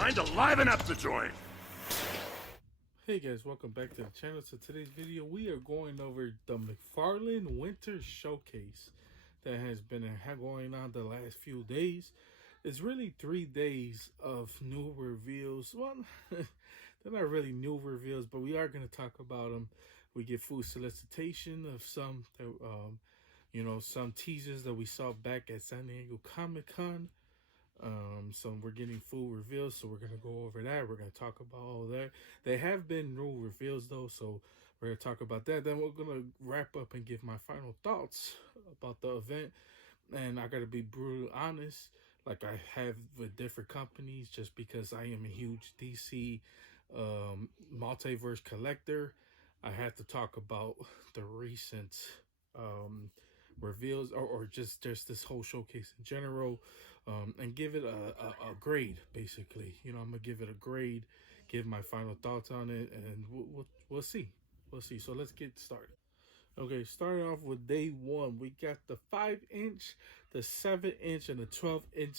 Time to liven up the joint. Hey guys, welcome back to the channel. So today's video, we are going over the McFarlane Winter Showcase that has been going on the last few days. It's really 3 days of new reveals. Well, they're not really new reveals, but we are going to talk about them. We get full solicitation of some, some teasers that we saw back at San Diego Comic-Con. So we're getting full reveals, so we're gonna go over that. We're gonna talk about all that. They have been new reveals though, so we're gonna talk about that. Then we're gonna wrap up and give my final thoughts about the event. And I gotta be brutally honest, like I have with different companies, just because I am a huge DC multiverse collector. I had to talk about the recent reveals or just this whole showcase in general, and give it a grade. Basically, I'm gonna give it a grade, give my final thoughts on it, and we'll see. So let's get started. Okay, starting off with day one, we got the 5-inch, the 7-inch, and the 12-inch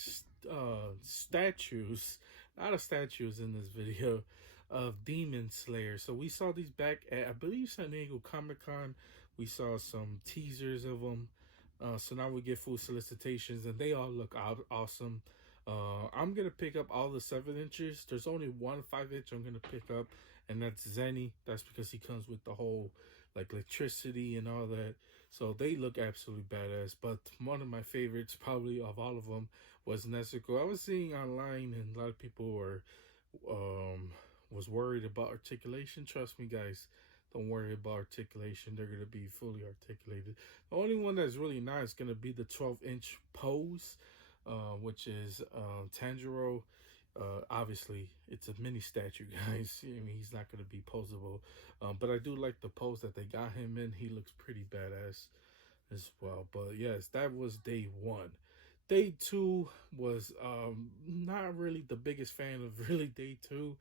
statues, not of statues in this video, of Demon Slayer. So we saw these back at, I believe, San Diego Comic-Con. We saw some teasers of them. So now we get full solicitations, and they all look awesome. I'm going to pick up all the 7-inches. There's only one 5-inch I'm going to pick up, and that's Zenny. That's because he comes with the whole like electricity and all that. So they look absolutely badass. But one of my favorites, probably of all of them, was Nezuko. I was seeing online, and a lot of people were was worried about articulation. Trust me, guys. Don't worry about articulation. They're going to be fully articulated. The only one that's really not is going to be the 12-inch pose, which is Tanjiro. Obviously, it's a mini statue, guys. I mean, he's not going to be posable. But I do like the pose that they got him in. He looks pretty badass as well. But yes, that was day one. Day two was not really the biggest fan of really day two.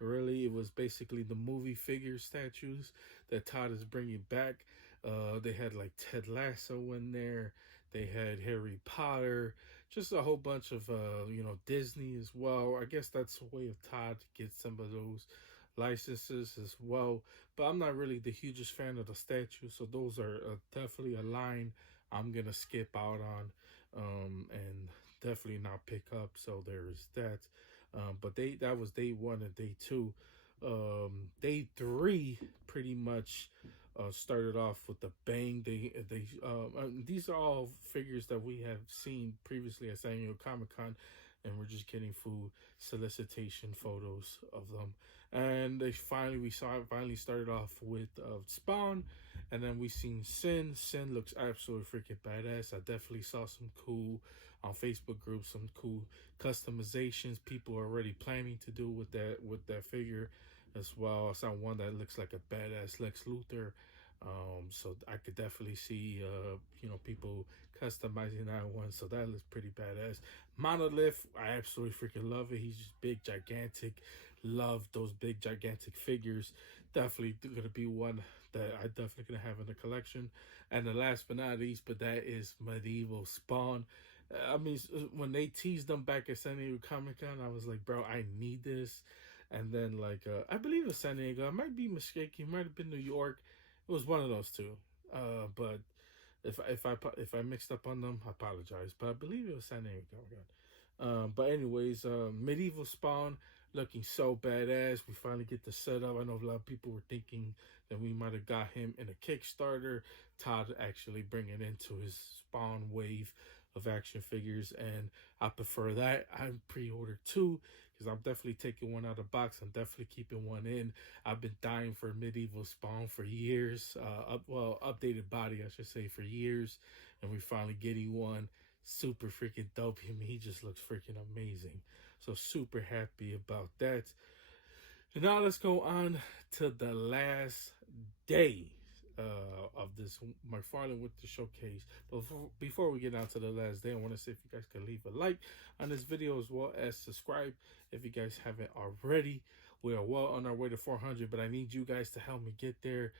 Really, it was basically the movie figure statues that Todd is bringing back. They had like Ted Lasso in there. They had Harry Potter, just a whole bunch of Disney as well. I guess that's a way of Todd to get some of those licenses as well. But I'm not really the hugest fan of the statues, so those are definitely a line I'm gonna skip out on, and definitely not pick up. So there is that. But that was day one and day two. Day three pretty much started off with a bang. These are all figures that we have seen previously at San Diego Comic-Con, and we're just getting full solicitation photos of them. And we finally started off with Spawn, and then we seen Sin. Sin looks absolutely freaking badass. I definitely saw some cool on Facebook groups, some cool customizations people are already planning to do with that figure as well. I saw one that looks like a badass Lex Luthor. So I could definitely see, people customizing that one. So that looks pretty badass. Monolith, I absolutely freaking love it. He's just big, gigantic. Love those big, gigantic figures. Definitely going to be one that I definitely going to have in the collection. And the last but not least, but that is Medieval Spawn. I mean, when they teased them back at San Diego Comic-Con, I was like, bro, I need this. And then, I believe it was San Diego. I might be mistaken. It might have been New York. It was one of those two. But if I mixed up on them, I apologize. But I believe it was San Diego. But anyways, Medieval Spawn looking so badass. We finally get the setup. I know a lot of people were thinking that we might have got him in a Kickstarter. Todd actually bringing it into his Spawn wave of action figures, and I prefer that. I pre-ordered 2 because I'm definitely taking one out of the box. I'm definitely keeping one in. I've been dying for Medieval Spawn for years. Updated body, I should say, for years, and we finally getting one. Super freaking dope. I mean, he just looks freaking amazing. So super happy about that. And now let's go on to the last day of this McFarlane with the showcase. But before we get down to the last day, I want to say if you guys could leave a like on this video, as well as subscribe if you guys haven't already. We are well on our way to 400, but I need you guys to help me get there.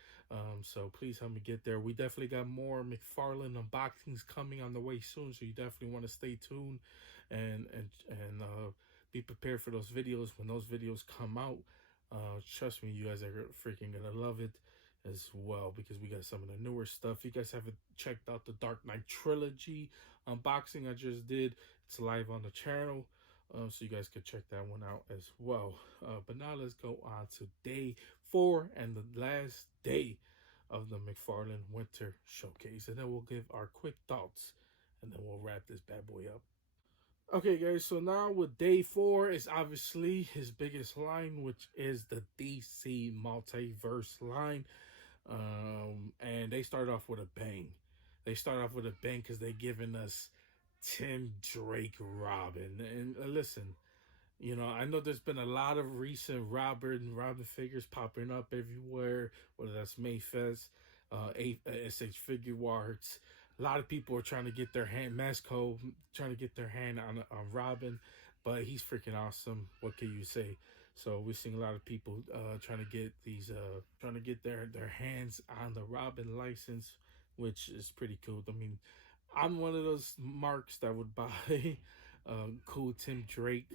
So please help me get there. We definitely got more McFarlane unboxings coming on the way soon, so you definitely want to stay tuned and be prepared for those videos. When those videos come out, trust me, you guys are freaking gonna love it as well, because we got some of the newer stuff. You guys haven't checked out the Dark Knight trilogy unboxing I just did, it's live on the channel, so you guys could check that one out as well. But now let's go on to day 4 and the last day of the McFarlane Winter Showcase, and then we'll give our quick thoughts, and then we'll wrap this bad boy up. Okay, guys, so now with day 4 is obviously his biggest line, which is the DC Multiverse line. And they start off with a bang. They start off with a bang because they're giving us Tim Drake Robin. And listen, you know, I know there's been a lot of recent Robin figures popping up everywhere, whether that's Mayfest, SH Figure Arts. A lot of people are trying to get their hand, Masco, trying to get their hand on Robin, but he's freaking awesome. What can you say? So we're seeing a lot of people trying to get these, trying to get their hands on the Robin license, which is pretty cool. I mean, I'm one of those marks that would buy cool Tim Drake,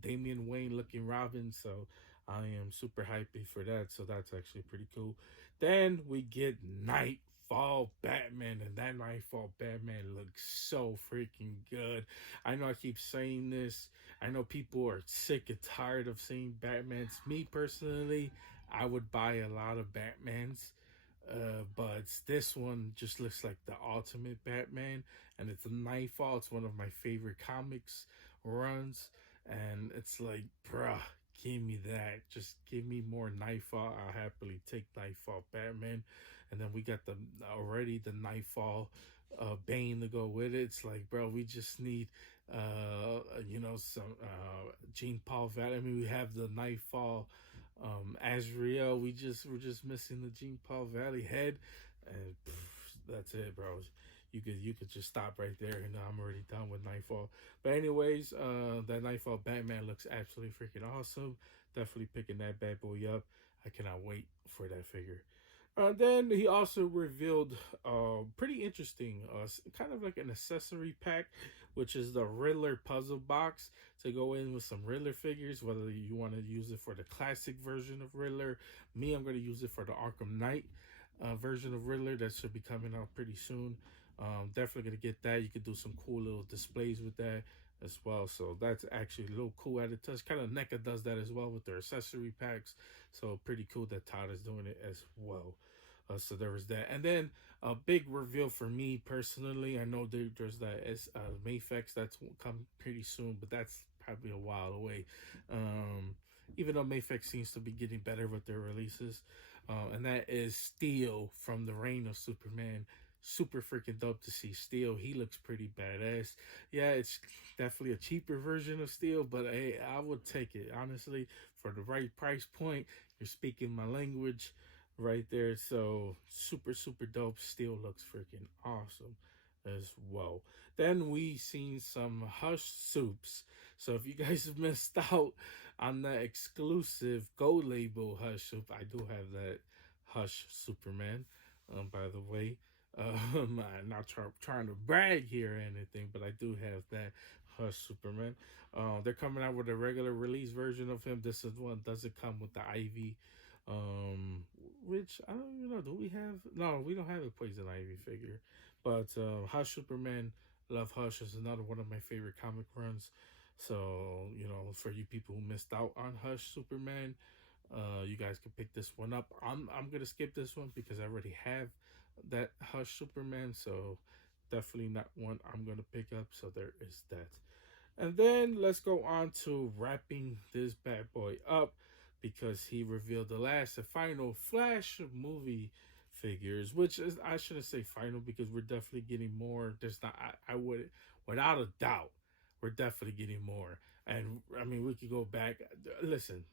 Damian Wayne looking Robin. So I am super hyped for that. So that's actually pretty cool. Then we get Nightfall Batman, and that Nightfall Batman looks so freaking good. I know I keep saying this. I know people are sick and tired of seeing Batmans. Me personally, I would buy a lot of Batmans. But this one just looks like the ultimate Batman, and it's a Nightfall. It's one of my favorite comics runs, and it's like, bruh, give me that. Just give me more Nightfall. I'll happily take Nightfall Batman. And then we got the Nightfall Bane to go with it. It's like, bro, we just need some Jean Paul Valley. I mean, we have the Nightfall Azrael. We're just missing the Jean Paul Valley head, and that's it, bro. You could just stop right there, and I'm already done with Nightfall. But anyways, that Nightfall Batman looks absolutely freaking awesome. Definitely picking that bad boy up. I cannot wait for that figure. Then he also revealed pretty interesting, kind of like an accessory pack, which is the Riddler puzzle box to go in with some Riddler figures, whether you want to use it for the classic version of Riddler. Me, I'm going to use it for the Arkham Knight version of Riddler that should be coming out pretty soon. Definitely going to get that. You could do some cool little displays with that as well. So that's actually a little cool added touch. Kind of NECA does that as well with their accessory packs. So pretty cool that Todd is doing it as well. So there was that. And then a big reveal for me personally. I know there's that Mayfex that's come pretty soon, but that's probably a while away. Even though Mayfex seems to be getting better with their releases. And that is Steel from the Reign of Superman. Super freaking dope to see Steel. He looks pretty badass. Yeah, it's definitely a cheaper version of Steel, but hey, I would take it. Honestly, for the right price point, you're speaking my language right there. So super dope. Steel looks freaking awesome as well. Then we seen some Hush Soups. So if you guys have missed out on that exclusive gold label Hush Soup, I do have that Hush Superman, by the way. I'm not trying to brag here or anything, but I do have that Hush Superman. They're coming out with a regular release version of him. This is one doesn't come with the Ivy, which I don't even know. Do we have? No, we don't have a Poison Ivy figure. But Hush Superman, Love Hush is another one of my favorite comic runs. So for you people who missed out on Hush Superman, you guys can pick this one up. I'm gonna skip this one because I already have that Hush Superman, so definitely not one I'm gonna pick up. So there is that. And then let's go on to wrapping this bad boy up, because he revealed the last and final Flash movie figures, which is, I shouldn't say final, because we're definitely getting more. There's not, I would, without a doubt, we're definitely getting more. And I mean, we could go back. Listen,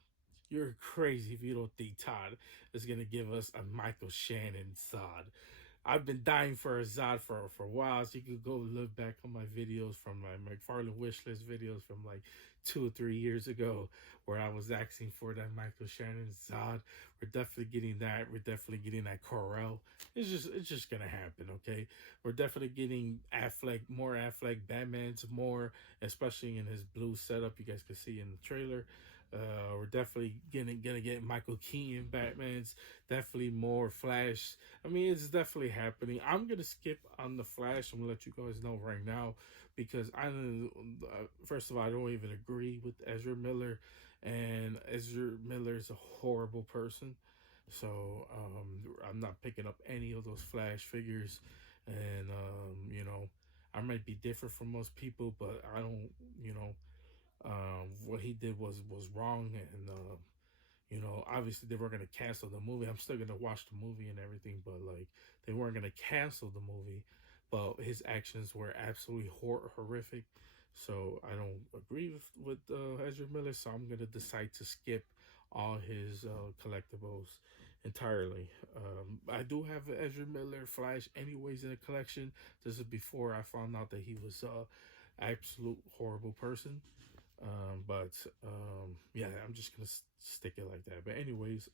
you're crazy if you don't think Todd is going to give us a Michael Shannon Zod. I've been dying for a Zod for a while. So you could go look back on my videos from my McFarlane wishlist videos from like 2 or 3 years ago, where I was asking for that Michael Shannon Zod. We're definitely getting that. We're definitely getting that Corel. It's just gonna happen, okay? We're definitely getting Affleck, more Affleck, Batman's more, especially in his blue setup. You guys can see in the trailer. We're definitely gonna get Michael Keaton Batman's. Definitely more Flash. I mean, it's definitely happening. I'm gonna skip on the Flash. I'm gonna let you guys know right now because first of all, I don't even agree with Ezra Miller, and Ezra Miller is a horrible person. So I'm not picking up any of those Flash figures, and I might be different from most people, but I don't, what he did was wrong, and obviously they were gonna cancel the movie. I'm still gonna watch the movie and everything, but like they weren't gonna cancel the movie. But his actions were absolutely horrific. So I don't agree with Ezra Miller. So I'm gonna decide to skip all his collectibles entirely. I do have an Ezra Miller Flash anyways in the collection. This is before I found out that he was absolute horrible person. Yeah, I'm just gonna stick it like that. But anyways,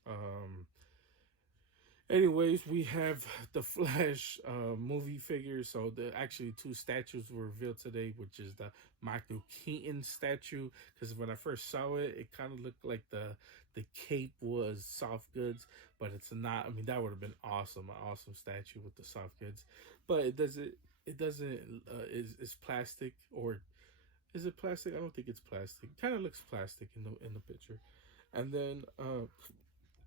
we have the Flash movie figures. So the actually two statues were revealed today, which is the Michael Keaton statue. Because when I first saw it, it kind of looked like the cape was soft goods, but it's not. I mean, that would have been awesome, an awesome statue with the soft goods. But it doesn't. It doesn't. Is plastic, or is it plastic? I don't think it's plastic. Kind of looks plastic in the picture. And then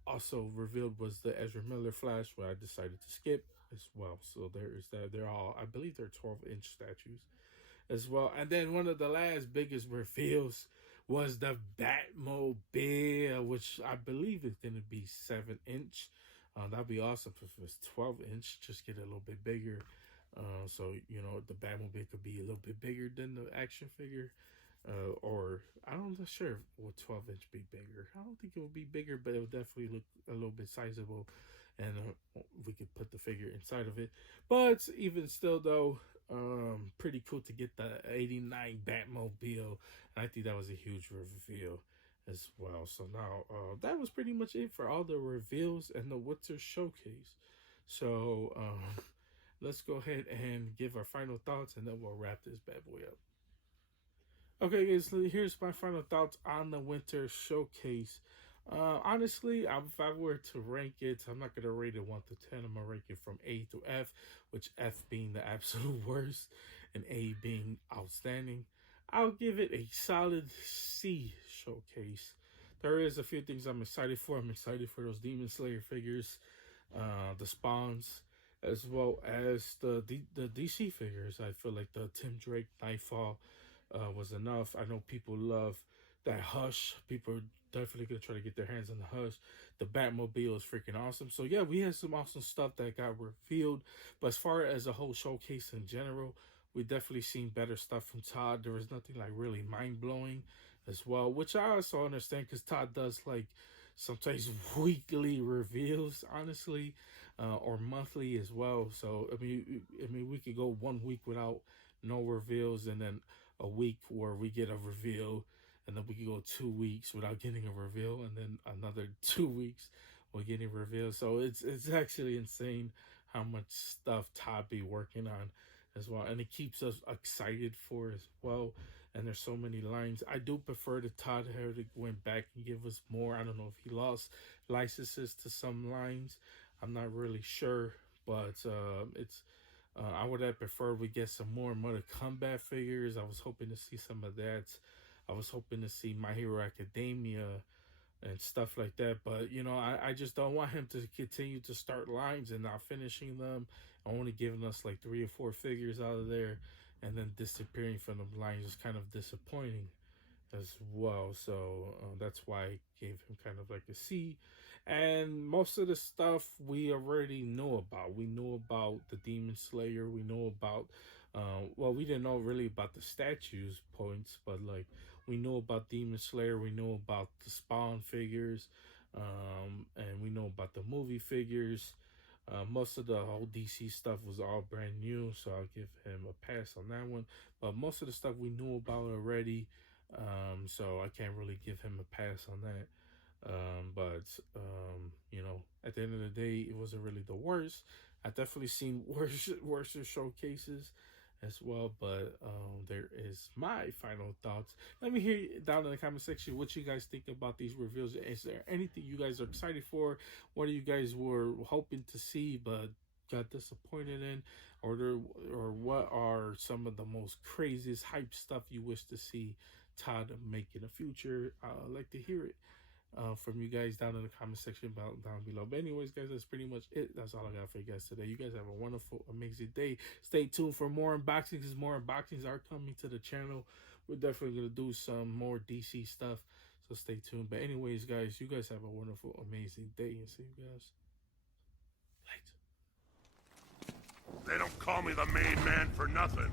also revealed was the Ezra Miller Flash, where I decided to skip as well. So there is that. They're all, I believe, they're 12-inch statues as well. And then one of the last biggest reveals was the Batmobile, which I believe is going to be 7-inch. That'd be awesome if it's 12-inch. Just get it a little bit bigger. So the Batmobile could be a little bit bigger than the action figure, or I'm not sure will 12-inch be bigger. I don't think it will be bigger, but it will definitely look a little bit sizable, and we could put the figure inside of it. But even still, though, pretty cool to get the '89 Batmobile. And I think that was a huge reveal as well. So now that was pretty much it for all the reveals and the Winter Showcase. So let's go ahead and give our final thoughts, and then we'll wrap this bad boy up. Okay, guys, so here's my final thoughts on the Winter Showcase. Honestly, if I were to rank it, I'm not gonna rate it 1 to 10. I'm gonna rank it from A to F, which F being the absolute worst and A being outstanding. I'll give it a solid C showcase. There is a few things I'm excited for. I'm excited for those Demon Slayer figures, the spawns, as well as the DC figures. I feel like the Tim Drake Nightfall was enough. I know people love that Hush. People are definitely gonna try to get their hands on the Hush. The Batmobile is freaking awesome. So yeah, we had some awesome stuff that got revealed. But as far as the whole showcase in general, we definitely seen better stuff from Todd. There was nothing like really mind blowing as well, which I also understand because Todd does like sometimes weekly reveals, honestly, or monthly as well. So I mean, we could go 1 week without no reveals, and then a week where we get a reveal, and then we could go 2 weeks without getting a reveal, and then another 2 weeks with getting revealed. So it's actually insane how much stuff Todd be working on as well, and it keeps us excited for as well. And there's so many lines. I do prefer that Todd Herrick went back and give us more. I don't know if he lost licenses to some lines. I'm not really sure, but it's. I would have preferred we get some more Mortal Kombat figures. I was hoping to see some of that. I was hoping to see My Hero Academia and stuff like that. But, I just don't want him to continue to start lines and not finishing them. Only giving us like 3 or 4 figures out of there and then disappearing from the lines is kind of disappointing as well. So that's why I gave him kind of like a C. And most of the stuff we already know about. We know about the Demon Slayer. We know about, we didn't know really about the statues points, but like we know about Demon Slayer. We know about the Spawn figures, and we know about the movie figures. Most of the whole DC stuff was all brand new, so I'll give him a pass on that one. But most of the stuff we knew about already, so I can't really give him a pass on that. But you know, at the end of the day, it wasn't really the worst. I definitely seen worse showcases as well. But there is my final thoughts. Let me hear down in the comment section what you guys think about these reveals. Is there anything you guys are excited for? What you guys were hoping to see but got disappointed in, or what are some of the most craziest hype stuff you wish to see Todd make in the future? I'd like to hear it from you guys down in the comment section down below. But anyways, guys, that's pretty much it. That's all I got for you guys today. You guys have a wonderful, amazing day. Stay tuned for more unboxings, because more unboxings are coming to the channel. We're definitely going to do some more DC stuff, so stay tuned. But anyways, guys, you guys have a wonderful, amazing day, and see you guys later. They don't call me the main man for nothing.